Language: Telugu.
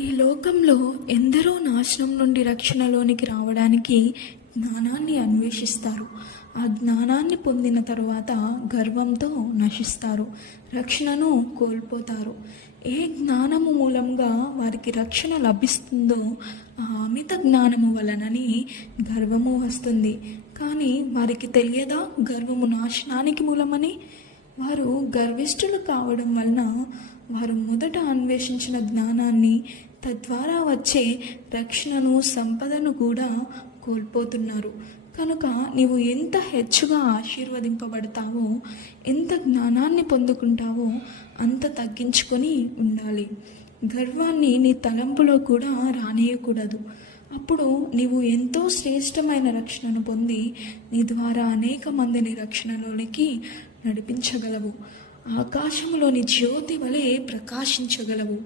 ఈ లోకంలో ఎందరో నాశనం నుండి రక్షణలోనికి రావడానికి జ్ఞానాన్ని అన్వేషిస్తారు. ఆ జ్ఞానాన్ని పొందిన తరువాత గర్వంతో నశిస్తారు, రక్షణను కోల్పోతారు. ఏ జ్ఞానము మూలంగా వారికి రక్షణ లభిస్తుందో ఆ అమిత జ్ఞానము వలనని గర్వము వస్తుంది. కానీ వారికి తెలియదా గర్వము నాశనానికి మూలమని? వారు గర్విష్ఠులు కావడం వలన వారు మొదట అన్వేషించిన జ్ఞానాన్ని, తద్వారా వచ్చే రక్షణను, సంపదను కూడా కోల్పోతున్నారు. కనుక నీవు ఎంత హెచ్చుగా ఆశీర్వదింపబడతావో, ఎంత జ్ఞానాన్ని పొందుకుంటావో అంత తగ్గించుకొని ఉండాలి. గర్వాన్ని నీ తలంపులో కూడా రానియకూడదు. అప్పుడు నీవు ఎంతో శ్రేష్టమైన రక్షణను పొంది నీ ద్వారా అనేక మందిని రక్షణలోనికి నడిపించగలవు. ఆకాశంలోని జ్యోతి వలె ప్రకాశించగలవు.